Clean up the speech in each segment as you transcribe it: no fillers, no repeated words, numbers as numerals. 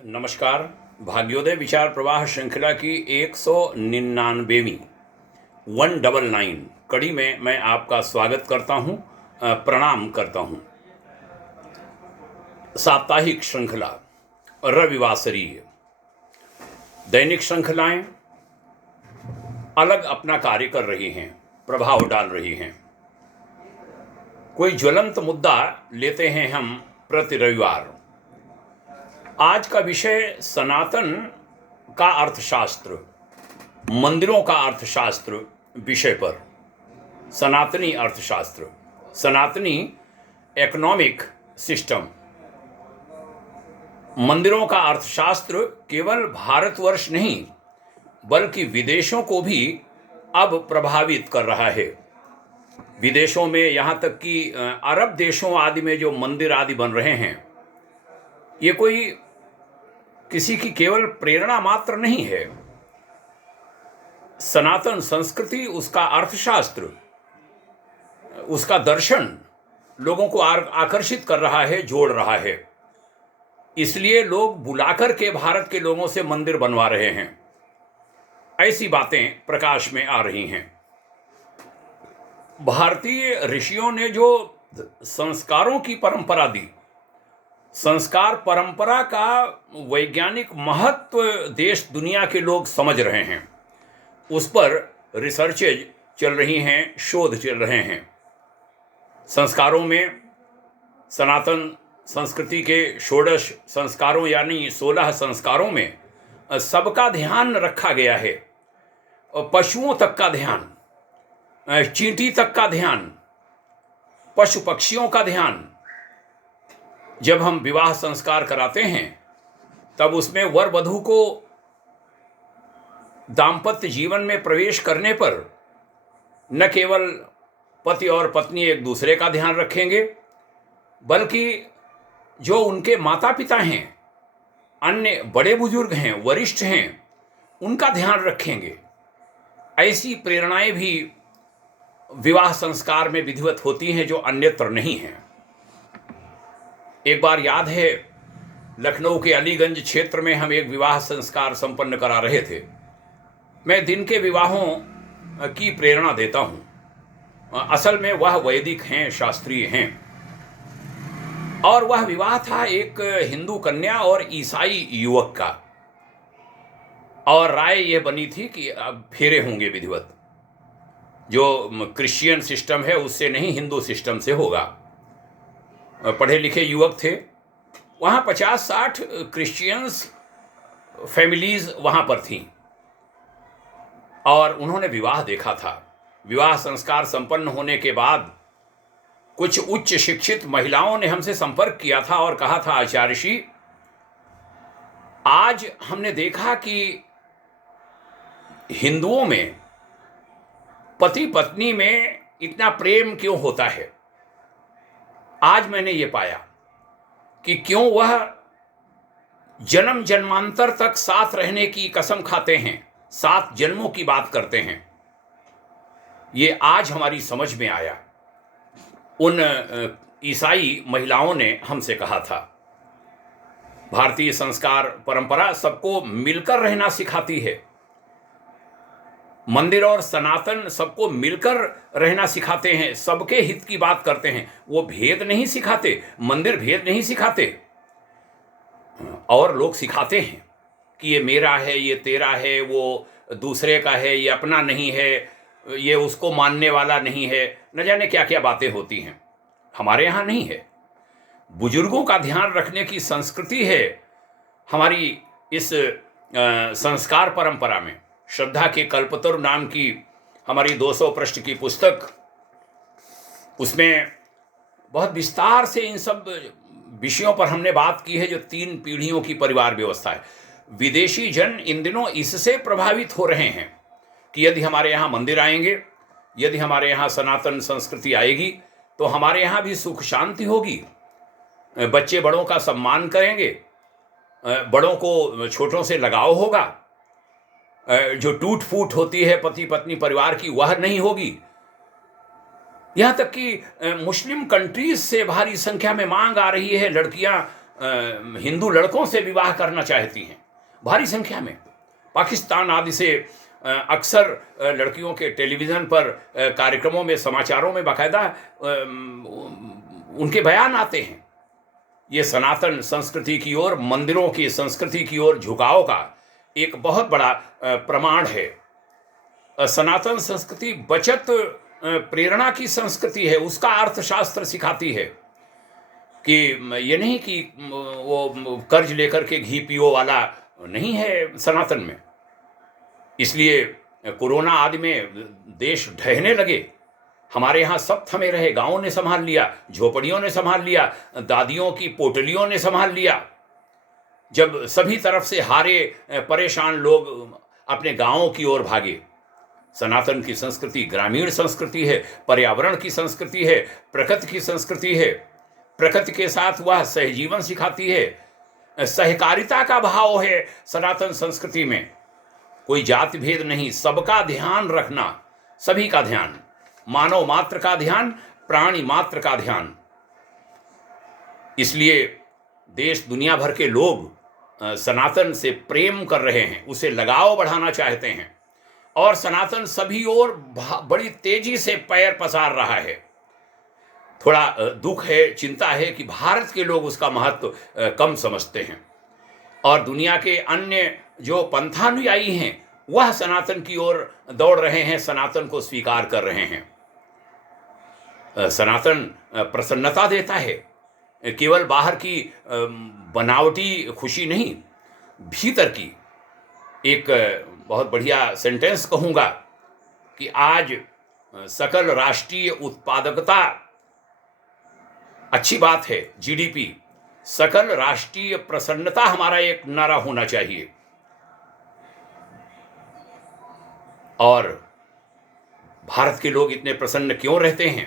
नमस्कार। भाग्योदय विचार प्रवाह श्रृंखला की 199वीं 199 कड़ी में मैं आपका स्वागत करता हूं, प्रणाम करता हूं। साप्ताहिक श्रृंखला रविवासरीय दैनिक श्रृंखलाएं अलग अपना कार्य कर रही हैं, प्रभाव डाल रही हैं। कोई ज्वलंत मुद्दा लेते हैं हम प्रति रविवार। आज का विषय सनातन का अर्थशास्त्र, मंदिरों का अर्थशास्त्र विषय पर। सनातनी अर्थशास्त्र, सनातनी इकोनॉमिक सिस्टम। मंदिरों का अर्थशास्त्र केवल भारतवर्ष नहीं बल्कि विदेशों को भी अब प्रभावित कर रहा है। विदेशों में, यहाँ तक कि अरब देशों आदि में जो मंदिर आदि बन रहे हैं, ये कोई किसी की केवल प्रेरणा मात्र नहीं है। सनातन संस्कृति, उसका अर्थशास्त्र, उसका दर्शन लोगों को आकर्षित कर रहा है, जोड़ रहा है। इसलिए लोग बुलाकर के भारत के लोगों से मंदिर बनवा रहे हैं। ऐसी बातें प्रकाश में आ रही हैं। भारतीय ऋषियों ने जो संस्कारों की परंपरा दी, संस्कार परंपरा का वैज्ञानिक महत्व देश दुनिया के लोग समझ रहे हैं। उस पर रिसर्चेज चल रही हैं, शोध चल रहे हैं। संस्कारों में सनातन संस्कृति के षोडश संस्कारों यानी 16 संस्कारों में सबका ध्यान रखा गया है। पशुओं तक का ध्यान, चींटी तक का ध्यान, पशु पक्षियों का ध्यान। जब हम विवाह संस्कार कराते हैं तब उसमें वर वधू को दाम्पत्य जीवन में प्रवेश करने पर न केवल पति और पत्नी एक दूसरे का ध्यान रखेंगे बल्कि जो उनके माता पिता हैं, अन्य बड़े बुजुर्ग हैं, वरिष्ठ हैं, उनका ध्यान रखेंगे। ऐसी प्रेरणाएं भी विवाह संस्कार में विधिवत होती हैं जो अन्यत्र नहीं हैं। एक बार याद है, लखनऊ के अलीगंज क्षेत्र में हम एक विवाह संस्कार संपन्न करा रहे थे। मैं दिन के विवाहों की प्रेरणा देता हूँ। असल में वह वैदिक हैं, शास्त्रीय हैं। और वह विवाह था एक हिंदू कन्या और ईसाई युवक का। और राय यह बनी थी कि अब फेरे होंगे विधिवत। जो क्रिश्चियन सिस्टम है उससे नहीं, हिंदू सिस्टम से होगा। पढ़े लिखे युवक थे वहाँ। 50-60 क्रिश्चियंस फैमिलीज वहाँ पर थीं और उन्होंने विवाह देखा था। विवाह संस्कार संपन्न होने के बाद कुछ उच्च शिक्षित महिलाओं ने हमसे संपर्क किया था और कहा था, आचार्य जी, आज हमने देखा कि हिंदुओं में पति पत्नी में इतना प्रेम क्यों होता है। आज मैंने ये पाया कि क्यों वह जन्म जन्मांतर तक साथ रहने की कसम खाते हैं, 7 जन्मों की बात करते हैं। ये आज हमारी समझ में आया। उन ईसाई महिलाओं ने हमसे कहा था, भारतीय संस्कार परंपरा सबको मिलकर रहना सिखाती है। मंदिर और सनातन सबको मिलकर रहना सिखाते हैं, सबके हित की बात करते हैं। वो भेद नहीं सिखाते, मंदिर भेद नहीं सिखाते। और लोग सिखाते हैं कि ये मेरा है, ये तेरा है, वो दूसरे का है, ये अपना नहीं है, ये उसको मानने वाला नहीं है। न जाने क्या क्या बातें होती हैं। हमारे यहाँ नहीं है। बुजुर्गों का ध्यान रखने की संस्कृति है हमारी इस संस्कार परंपरा में। श्रद्धा के कल्पतरु नाम की हमारी 200 पृष्ठ की पुस्तक, उसमें बहुत विस्तार से इन सब विषयों पर हमने बात की है, जो 3 पीढ़ियों की परिवार व्यवस्था है। विदेशी जन इन दिनों इससे प्रभावित हो रहे हैं कि यदि हमारे यहाँ मंदिर आएंगे, यदि हमारे यहाँ सनातन संस्कृति आएगी तो हमारे यहाँ भी सुख शांति होगी। बच्चे बड़ों का सम्मान करेंगे, बड़ों को छोटों से लगाव होगा, जो टूट फूट होती है पति पत्नी परिवार की वह नहीं होगी। यहाँ तक कि मुस्लिम कंट्रीज से भारी संख्या में मांग आ रही है, लड़कियां हिंदू लड़कों से विवाह करना चाहती हैं भारी संख्या में। पाकिस्तान आदि से अक्सर लड़कियों के टेलीविज़न पर कार्यक्रमों में, समाचारों में बाकायदा उनके बयान आते हैं। ये सनातन संस्कृति की ओर, मंदिरों की संस्कृति की ओर झुकाव का एक बहुत बड़ा प्रमाण है। सनातन संस्कृति बचत प्रेरणा की संस्कृति है। उसका अर्थशास्त्र सिखाती है कि ये नहीं कि वो कर्ज लेकर के घी पियो वाला नहीं है सनातन में। इसलिए कोरोना आदि में देश ढहने लगे, हमारे यहाँ सब थमे रहे, गांवों ने संभाल लिया, झोपड़ियों ने संभाल लिया, दादियों की पोटलियों ने संभाल लिया। जब सभी तरफ से हारे परेशान लोग अपने गांवों की ओर भागे। सनातन की संस्कृति ग्रामीण संस्कृति है, पर्यावरण की संस्कृति है, प्रकृति की संस्कृति है। प्रकृति के साथ वह सहजीवन सिखाती है। सहकारिता का भाव है सनातन संस्कृति में। कोई जाति भेद नहीं, सबका ध्यान रखना, सभी का ध्यान, मानव मात्र का ध्यान, प्राणी मात्र का ध्यान। इसलिए देश दुनिया भर के लोग सनातन से प्रेम कर रहे हैं, उसे लगाव बढ़ाना चाहते हैं और सनातन सभी ओर बड़ी तेजी से पैर पसार रहा है। थोड़ा दुख है, चिंता है कि भारत के लोग उसका महत्व कम समझते हैं और दुनिया के अन्य जो पंथानुयायी हैं वह सनातन की ओर दौड़ रहे हैं, सनातन को स्वीकार कर रहे हैं। सनातन प्रसन्नता देता है, केवल बाहर की बनावटी खुशी नहीं, भीतर की। एक बहुत बढ़िया सेंटेंस कहूँगा कि आज सकल राष्ट्रीय उत्पादकता अच्छी बात है, जीडीपी, सकल राष्ट्रीय प्रसन्नता हमारा एक नारा होना चाहिए। और भारत के लोग इतने प्रसन्न क्यों रहते हैं,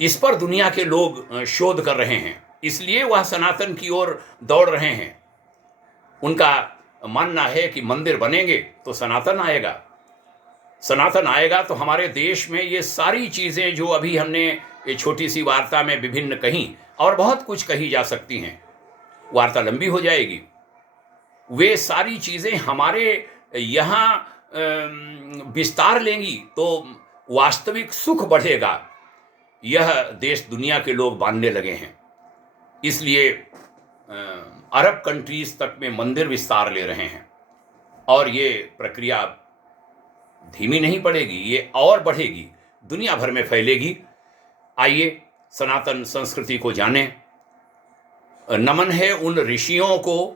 इस पर दुनिया के लोग शोध कर रहे हैं, इसलिए वह सनातन की ओर दौड़ रहे हैं। उनका मानना है कि मंदिर बनेंगे तो सनातन आएगा, सनातन आएगा तो हमारे देश में ये सारी चीज़ें जो अभी हमने ये छोटी सी वार्ता में विभिन्न कहीं, और बहुत कुछ कही जा सकती हैं, वार्ता लंबी हो जाएगी, वे सारी चीज़ें हमारे यहाँ विस्तार लेंगी तो वास्तविक सुख बढ़ेगा। यह देश दुनिया के लोग मानने लगे हैं। इसलिए अरब कंट्रीज तक में मंदिर विस्तार ले रहे हैं और ये प्रक्रिया धीमी नहीं पड़ेगी, ये और बढ़ेगी, दुनिया भर में फैलेगी। आइए सनातन संस्कृति को जानें। नमन है उन ऋषियों को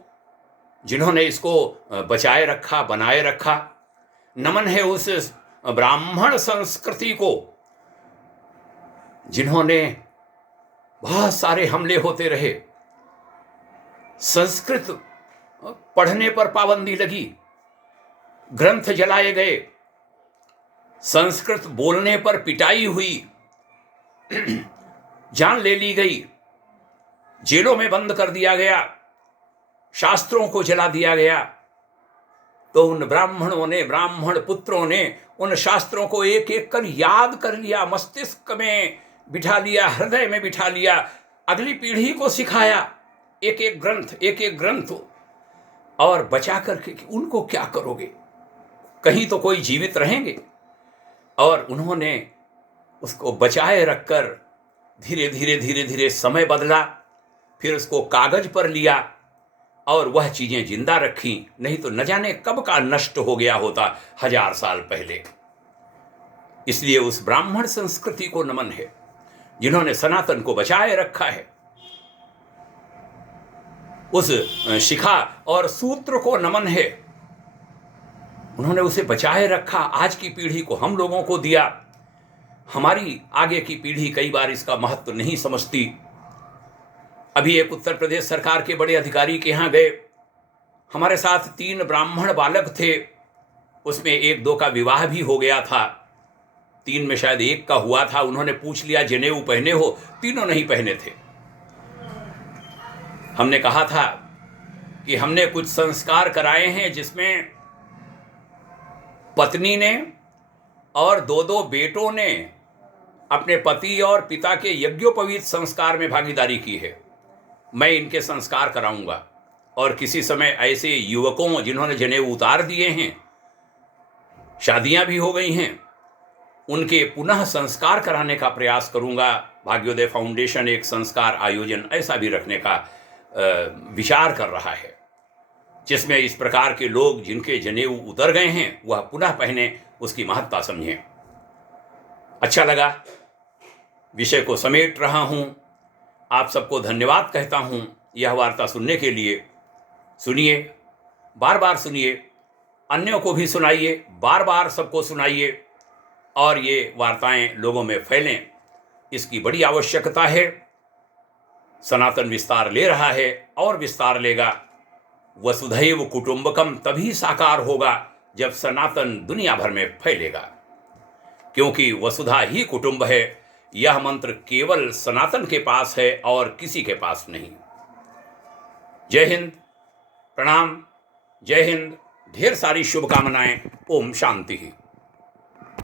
जिन्होंने इसको बचाए रखा, बनाए रखा। नमन है उस ब्राह्मण संस्कृति को जिन्होंने बहुत सारे हमले होते रहे, संस्कृत पढ़ने पर पाबंदी लगी, ग्रंथ जलाए गए, संस्कृत बोलने पर पिटाई हुई, जान ले ली गई, जेलों में बंद कर दिया गया, शास्त्रों को जला दिया गया। तो उन ब्राह्मणों ने, ब्राह्मण पुत्रों ने उन शास्त्रों को एक एक कर याद कर लिया, मस्तिष्क में बिठा लिया, हृदय में बिठा लिया, अगली पीढ़ी को सिखाया एक एक ग्रंथ और बचा करके कि उनको क्या करोगे, कहीं तो कोई जीवित रहेंगे। और उन्होंने उसको बचाए रखकर धीरे धीरे समय बदला, फिर उसको कागज पर लिया और वह चीजें जिंदा रखी, नहीं तो न जाने कब का नष्ट हो गया होता 1000 साल पहले। इसलिए उस ब्राह्मण संस्कृति को नमन है जिन्होंने सनातन को बचाए रखा है। उस शिखा और सूत्र को नमन है, उन्होंने उसे बचाए रखा, आज की पीढ़ी को, हम लोगों को दिया। हमारी आगे की पीढ़ी कई बार इसका महत्व नहीं समझती। अभी एक उत्तर प्रदेश सरकार के बड़े अधिकारी के यहाँ गए, हमारे साथ 3 ब्राह्मण बालक थे, उसमें 1-2 का विवाह भी हो गया था, 3 में शायद 1 का हुआ था। उन्होंने पूछ लिया जनेऊ पहने हो, तीनों नहीं पहने थे। हमने कहा था कि हमने कुछ संस्कार कराए हैं जिसमें पत्नी ने और 2-2 बेटों ने अपने पति और पिता के यज्ञोपवीत संस्कार में भागीदारी की है। मैं इनके संस्कार कराऊंगा और किसी समय ऐसे युवकों जिन्होंने जनेऊ उतार दिए हैं, शादियां भी हो गई हैं, उनके पुनः संस्कार कराने का प्रयास करूंगा। भाग्योदय फाउंडेशन एक संस्कार आयोजन ऐसा भी रखने का विचार कर रहा है, जिसमें इस प्रकार के लोग जिनके जनेऊ उतर गए हैं वह पुनः पहने, उसकी महत्ता समझें। अच्छा लगा, विषय को समेट रहा हूं। आप सबको धन्यवाद कहता हूं यह वार्ता सुनने के लिए। सुनिए, बार बार सुनिए, अन्यों को भी सुनाइए, बार बार सबको सुनाइए और ये वार्ताएं लोगों में फैलें, इसकी बड़ी आवश्यकता है। सनातन विस्तार ले रहा है और विस्तार लेगा। वसुधैव कुटुंबकम तभी साकार होगा जब सनातन दुनिया भर में फैलेगा, क्योंकि वसुधा ही कुटुंब है। यह मंत्र केवल सनातन के पास है और किसी के पास नहीं। जय हिंद, प्रणाम, जय हिंद, ढेर सारी शुभकामनाएं। ओम शांति।